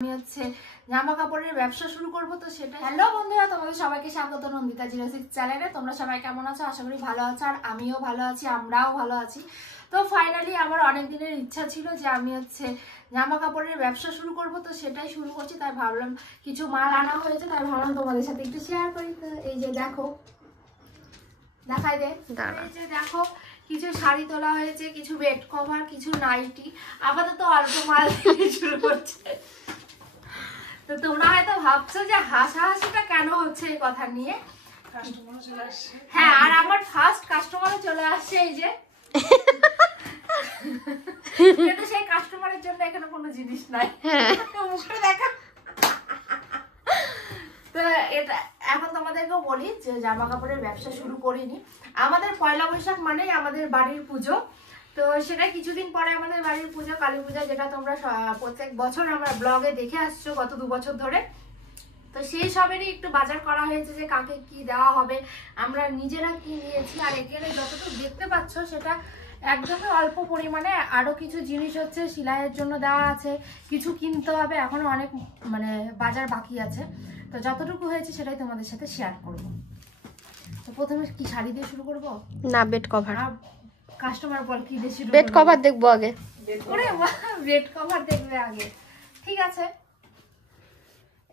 আমি হচ্ছে জামা কাপড়ের ব্যবসা শুরু করব, তো সেটা। হ্যালো বন্ধুরা, তোমাদের সবাইকে স্বাগত নন্দিতা 06 চ্যানেলে। তোমরা সবাই কেমন আছো? আশা করি ভালো আছো, আর আমিও ভালো আছি, আমরাও ভালো আছি। তো ফাইনালি আমার অনেক দিনের ইচ্ছা ছিল যে আমি হচ্ছে জামা কাপড়ের ব্যবসা শুরু করব, তো সেটাই শুরু করছি। তাই ভাবলাম কিছু মাল আনা হয়েছে, তাই ভাবলাম তোমাদের সাথে একটু শেয়ার করি। তো এই যে দেখো, দেখাই দে, এই যে দেখো কিছু শাড়ি তোলা হয়েছে, কিছু বেড কভার, কিছু নাইটি। আপাতত অল্প মাল দিয়ে শুরু করছে। তো তোমরা হয়তো ভাবছো যে হাসাহাসিটা কেন হচ্ছে এই কথা নিয়ে। হ্যাঁ, আর আমার ফার্স্ট কাস্টমারও চলে আসছে। এই যে কিন্তু সেই কাস্টমারের জন্য এখানে কোনো জিনিস নাই। মুখটা দেখা। তো এটা এখন তোমাদেরকেও বলি যে জামা কাপড়ের ব্যবসা শুরু করিনি। আমাদের পয়লা বৈশাখ মানেই আমাদের বাড়ির পুজো। তো সেটা কিছুদিন পরে আমাদের বাড়ির পুজো, কালী পূজা, যেটা তোমরা প্রত্যেক বছর আমরা ব্লগে দেখে আসছো গত 2 বছর ধরে। তো সেই সবেরই একটু বাজার করা হয়েছে যে কাকে কি দেওয়া হবে, আমরা নিজেরা কি নিয়েছি। আর এখানে যতটুকু দেখতে পাচ্ছ সেটা একদমই অল্প পরিমাণে। আরো কিছু জিনিস হচ্ছে সেলাইয়ের জন্য দেওয়া আছে, কিছু কিনতে হবে, এখনো অনেক বাজার বাকি আছে। তো যতটুকু হয়েছে সেটাই তোমাদের সাথে শেয়ার করব। তো প্রথমে কি শাড়ি দিয়ে শুরু করব না বেড কভার? কাস্টমার বল কি দিয়ে শুরু? বেড কভার দেখবো আগে। ওরে বেড কভার দেখবে আগে, ঠিক আছে।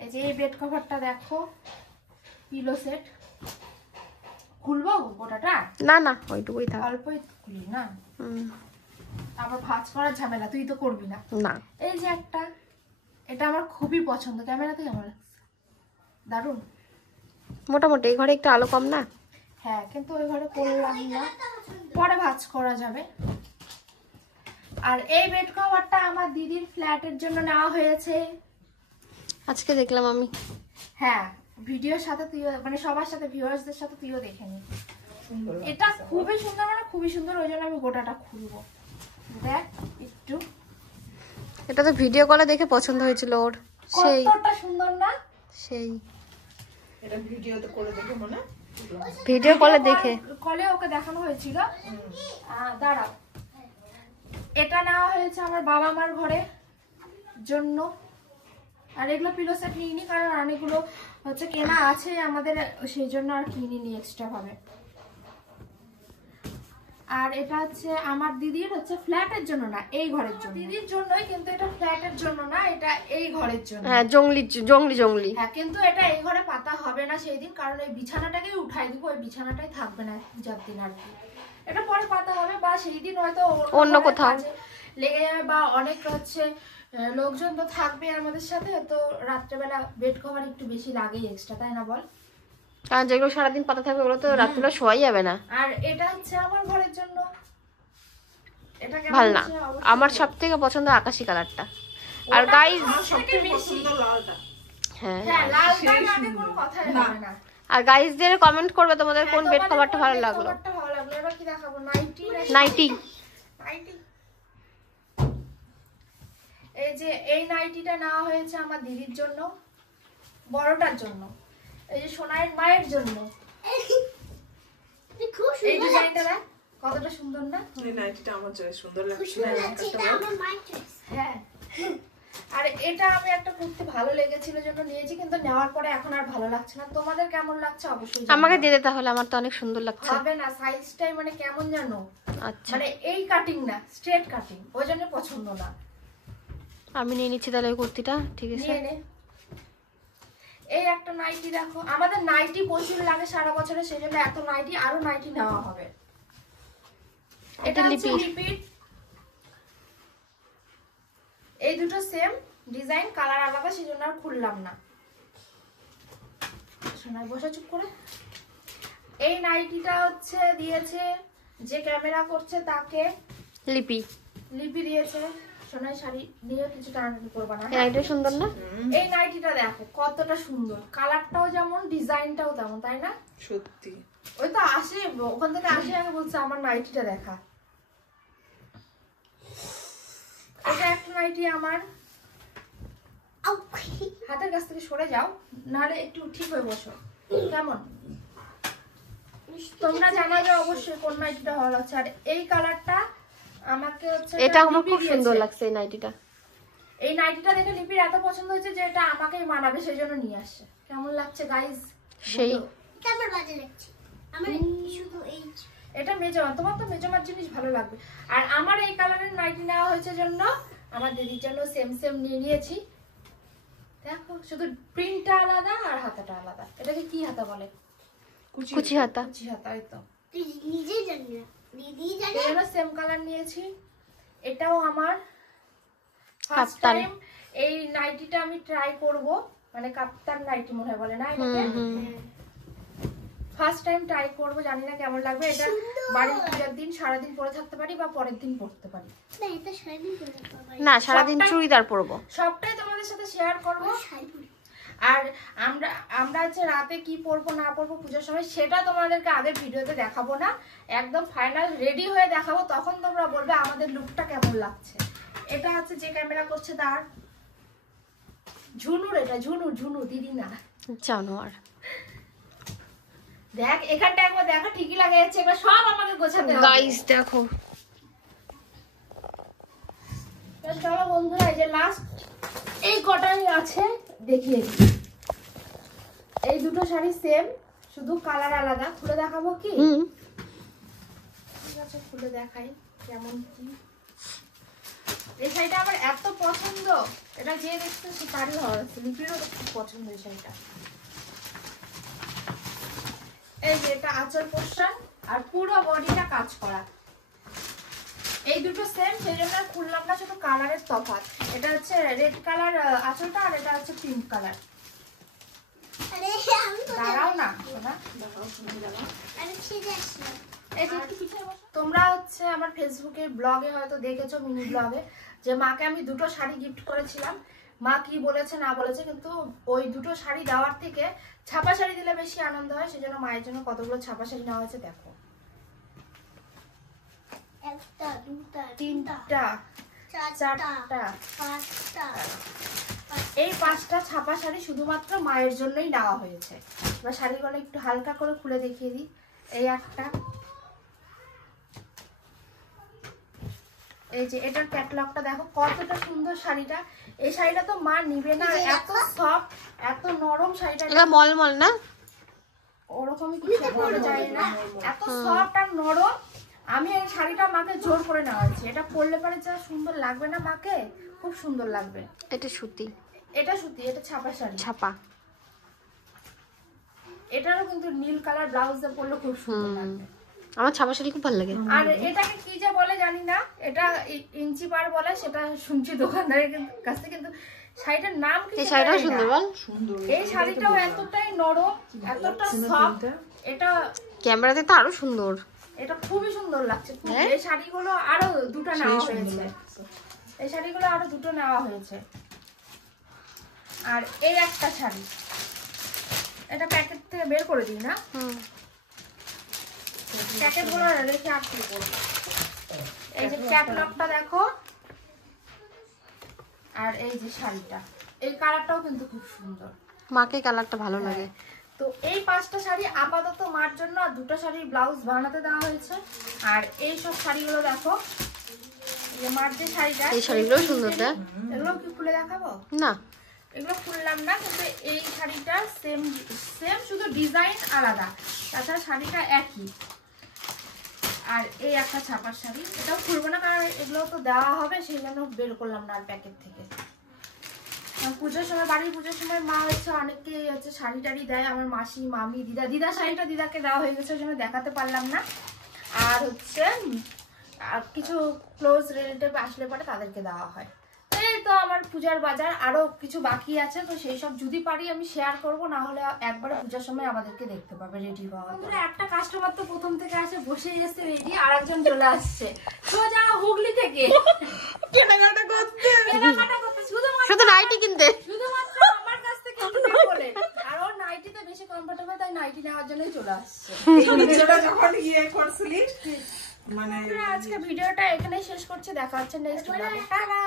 এই যে এই বেড কভারটা দেখো, পিলো সেট। খুলবো গোটাটা? না না, ওইটুকুই থাক। অল্পই খুলি না, আবার ভাঁজ করার ঝামেলা তুই তো করবি না। না, এই যে একটা, এটা আমার খুবই পছন্দ। ক্যামেরাতে কেমন লাগছে? দারুণ। মোটামুটি এই ঘরে একটু আলো কম না? হ্যাঁ, কিন্তু ওই ঘরে করলাম না, পরে ভাঁজ করা যাবে। আর এই বেড কভারটা আমার দিদির ফ্ল্যাটের জন্য নেওয়া হয়েছে। আজকে দেখলাম আমি। হ্যাঁ, ভিডিওর সাথে তুইও, সবার সাথে, ভিউয়ার্সদের সাথে তুইও দেখে নি। এটা খুবই সুন্দর, খুবই সুন্দর। ওই জন্য আমি গোটাটা খুলবো। দেখ একটু, এটা তো ভিডিও কলে দেখে পছন্দ হয়েছিল ওর। সেই কতটা সুন্দর না? সেই এটা ভিডিওতে করে দেখে মনে, ভিডিও কলে দেখে কলে ওকে দেখানো হয়েছিল। দাঁড়াও, এটা নেওয়া হয়েছে আমার বাবা মার ঘরে জন্য। আর এগুলো পিলো সেট নিইনি, কারণ অনেকগুলো হচ্ছে কেনা আছে আমাদের, সেই জন্য আর কিনিনি এক্সট্রা ভাবে। আর এটা হচ্ছে আমার দিদির হচ্ছে ফ্ল্যাটের জন্য, না এই ঘরের জন্য। দিদির জন্যই, কিন্তু এটা ফ্ল্যাটের জন্য না, এটা এই ঘরের জন্য। হ্যাঁ, জংলি। হ্যাঁ, কিন্তু এটা এই ঘরে পাতা হবে না সেই দিন, কারণ এই বিছানাটাকে উঠাই দিব। ওই বিছানাটাই থাকবে না পূজার দিন আর কি। এটা পরে পাতা হবে, বা সেই দিন হয়তো অন্য কোথাও লেগে যাবে, বা অনেক হচ্ছে লোকজন তো থাকবে আমাদের সাথে। তো রাত্রেবেলা বেড কভার একটু বেশি লাগেই এক্সট্রা, তাই না বল? কারণ যেগুলো সারাদিন পাতা থাকবে ওগুলো তো রাত্রিবেলা শোয়াই যাবে না। আর এটা হচ্ছে আমার ঘরের জন্য। এটা কেমন ভালো না, আমার সবথেকে পছন্দ আকাশি কালারটা। আর গাইস, হ্যাঁ লালটা মানে কোনো কথাই হবে না। আর গাইসদের কমেন্ট করবে তোমাদের কোন বেড কভারটা ভালো লাগলো। এবার কি দেখাবো? নাইটি। এই যে এই নাইটিটা নেওয়া হয়েছে আমার দিদির জন্য, বড়টার জন্য। এই যে সোনাইয়ের মায়ের জন্য। এই ডিজাইনটা দেখ কতটা সুন্দর না? এই নাইটিটা আমার চয়েস, সুন্দর লাগছে। হ্যাঁ, আর এটা আমি একটা কুর্তি ভালো লেগেছিল জন্য নিয়েছি, কিন্তু নেওয়ার পরে এখন আর ভালো লাগছে না। তোমাদের কেমন লাগছে অবশ্যই আমাকে দিয়ে দে তাহলে, আমার তো অনেক সুন্দর লাগছে। হবে না, সাইজটাই কেমন জানো, আচ্ছা এই কাটিং না, স্ট্রেট কাটিং, ওই জন্য পছন্দ না। আমি নিয়ে নিচ্ছি তাহলে ওই কুর্তিটা, ঠিক আছে। এই একটা নাইটি দেখো, আমাদের নাইটি প্রচুর লাগে সারা বছরে, সেই জন্য এত নাইটি, আরো নাইটি নেওয়া হবে। এটা লিপিট। এই দুটো সেম ডিজাইন, কালার আলাদা, সেই জন্য আর খুললাম না। সোনাই বসে চুপ করে। এই নাইটিটা হচ্ছে দিয়েছে যে ক্যামেরা করছে তাকে, লিপি দিয়েছে। সোনাই শাড়ি দিয়ে কিছু টানাটানি করবা না। এটা সুন্দর না? এই নাইটিটা দেখো কতটা সুন্দর, কালারটাও যেমন, ডিজাইনটাও তেমন, তাই না? সত্যি। ওই তো আসে, ওখান থেকে আসে আগে বলছে আমার নাইটিটা দেখা। এটা একটা নাইটি আমার। হাতের কাছ থেকে সরে যাও, নাহলে একটু ঠিক হয়ে বসো। কেমন? তোমরা জানাবে অবশ্যই কোন নাইটিটা ভালো লাগছে। আর এই কালারটা আমাকে হচ্ছে, এটা আমার খুব সুন্দর লাগছে এই নাইটিটা। এই নাইটিটা দেখে লিপির এত পছন্দ হয়েছে যে এটা আমাকেই মানাবে, সেই জন্য নিয়ে আসছে। কেমন লাগছে গাইস? সেই কেমন বাজে লাগছে আমার শুধু এই এটা মেজমা, তোমার তো মেজমার জিনিস ভালো লাগবে। আর আমার এই কালারের নাইটি নেওয়া হয়েছে জন্য আমার দিদির জন্য সেম সেম নিয়ে নিয়েছি। দেখো শুধু প্রিন্টটা আলাদা আর হাতাটা আলাদা। এটাকে কি হাতা বলে? কুচি হাতা। কুচি হাতা, এই তো। তুই নিজেই জানি না, দিদি জানে। এর সেম কালার নিয়েছি। এটাও আমার ফার্স্ট কাপ্তান। টাইম এই নাইটিটা আমি ট্রাই করব, মানে কাপ্তান নাইটি মনে হয় বলে না এটাকে। ফার্স্ট টাইম ট্রাই করব, জানি না কেমন লাগবে। এটা বাড়ির পূজার দিন সারাদিন পরে থাকতে পারি বা পরের দিন পরতে পারি। না এটা সারাদিন পরে থাকতে পারি। না, সারাদিন চুড়িদার পরবো। সবটাই তোমাদের সাথে শেয়ার করব। শাড়ি পরি। আর আমরা হচ্ছে রাতে কি পরবো না পরবো পুজোর সময় সেটা তোমাদেরকে আগের ভিডিওতে দেখাবো না, একদম ফাইনাল রেডি হয়ে দেখাবো, তখন তোমরা বলবে আমাদের লুকটা কেমন লাগছে। এটা হচ্ছে যে ক্যামেরা করছে তার ঝুনুর, এটা ঝুনু দিদি না জানোয়ার। দেখ এখানটা একবার দেখো, ঠিকই লাগে যাচ্ছে। এবার সব আমাকে গোছাতে হবে। গাইস দেখো, চলো বন্ধুরা, এই যে লাস্ট এই কটাই আছে দেখিয়ে দিই। এই দুটো শাড়ি সেম, শুধু কালার আলাদা। খুলে দেখাবো কি? ঠিক আছে, খুলে দেখাই কেমন কি। এই শাড়িটা আমার এত পছন্দ, এটা যে দেখছে সে তারই ভালো লাগছে। লিপিরও খুব পছন্দ এই শাড়িটা। এই যে এটা আঁচল পোর্শন আর পুরো বডিটা কাজ করা। এই দুটো সেম, সেই জন্য আর খুললাম না, শুধু কালারের তফাৎ। এটা হচ্ছে রেড কালার আঁচলটা আর এটা হচ্ছে পিঙ্ক কালার। আরে আমি তো দাঁড়াও না সোনা, আরে ঠিক আছে। এই যে একটু পিছনে বসো। তোমরা হচ্ছে আমার ফেসবুকের ব্লগে হয়তো দেখেছো, মিনি ব্লগে, যে মাকে আমি দুটো শাড়ি গিফট করেছিলাম। মা কি বলেছে না বলেছে, কিন্তু ওই দুটো শাড়ি দেওয়ার থেকে ছাপা শাড়ি দিলে বেশি আনন্দ হয়, সেজন্য মায়ের জন্য কতগুলো ছাপা শাড়ি নেওয়া হয়েছে দেখো। একটা দুটা তিনটা, চারটা চারটা, পাঁচটা। এই 5টা ছাপা শাড়ি শুধুমাত্র মায়ের জন্যই নেওয়া হয়েছে। এবার শাড়িগুলো একটু হালকা করে খুলে দেখিয়ে দিই। এই একটা, এই যে এটার ক্যাটালগটা দেখো কতটা সুন্দর শাড়িটা। এই শাড়িটা তো মা নিবে না, এত সফট এত নরম শাড়িটা। এটা মলমল না? ওরকমই কিছু বলা যায় না, এত সফট আর নরম। আমি এই শাড়িটা মাকে জোর করে নেওয়া হয়েছে। এটা পরলে পরে যা সুন্দর লাগবে না মাকে, খুব সুন্দর লাগবে। এটা সুতি। এটা সুতি, এটা ছাপা শাড়ি। ছাপা। এটারও কিন্তু নীল কালার ব্লাউজ দিয়ে পরলে খুব সুন্দর লাগবে। আমার ছাপা শাড়ি খুব ভালো লাগে। আর এটাকে কি যে বলে জানি না, এটা ইঞ্চি পার বলে, সেটা শুনছি দোকানদারের কাছ থেকে, কিন্তু শাড়িটার নাম কি? এই শাড়িটাও সুন্দর বল। এই শাড়িটাও এতটাই নরম, এতটা সফট। এটা ক্যামেরাতে তো আরো সুন্দর। এটা খুবই সুন্দর লাগছে। এই শাড়িগুলো আরো দুটো নেওয়া হয়েছে। এই শাড়িগুলো আরো দুটো নেওয়া হয়েছে। আর এই একটা শাড়ি, এটা প্যাকেট থেকে বের করে দিই না, প্যাকেট গুলো রেখে আর কি করবো। এই যে ক্যাটালগটা দেখো, আর এই যে শাড়িটা, এই কালারটাও কিন্তু খুব সুন্দর। মাকে কালারটা ভালো লাগে। তো এই 5টা শাড়ি আপাতত মার জন্য, আর 2টা শাড়ির ব্লাউজ বানাতে দেওয়া হয়েছে। আর এই সব শাড়িগুলো দেখো, এই মার যে শাড়িটা, এই শাড়িগুলো সুন্দর না? এগুলো কি খুলে দেখাবো? না, এগুলো খুললাম না, কিন্তু এই শাড়িটা সেম সেম, শুধু ডিজাইন আলাদা, তাছাড়া শাড়িটা একই। আর এই একটা ছাপার শাড়ি, এটাও খুলবো না কারণ এগুলো তো দেওয়া হবে, সেই জন্য বের করলাম না আর প্যাকেট থেকে। পুজোর সময়, বাড়ির পুজোর সময় মা হচ্ছে অনেককে হচ্ছে শাড়ি টাড়ি দেয়, আমার মাসি, মামি, দিদা শাড়িটা দিদাকে দেওয়া হয়ে গেছে, ওই জন্য দেখাতে পারলাম না। আর হচ্ছে আর কিছু ক্লোজ রিলেটিভ আসলে পরে তাদেরকে দেওয়া হয়। এই তো আমার পূজার বাজার আরো কিছু বাকি আছে, তো সেই সব যদি পারি আমি শেয়ার করব, না হলে একবারে পূজার সময় আমাদেরকে দেখতে পাবে রেডি হওয়া। একটা কাস্টমার তো প্রথম থেকে আসে, বসে গেছে রেডি, আর একজন চলে আসছে সোজা হুগলি থেকে কেনাকাটা করতে, শুধু নাইটি কিনতে, শুধুমাত্র আমার কাছ থেকে কিনবে বলে। আর ওর নাইটিতে বেশি কমফোর্টেবল, তাই নাইটি নেওয়ার জন্যই চলে আসছে। যখন ইয়ে করছিলি মানে আজকে ভিডিওটা এখানেই শেষ করছি, দেখা হচ্ছে নেক্সট ব্লগে। টাটা।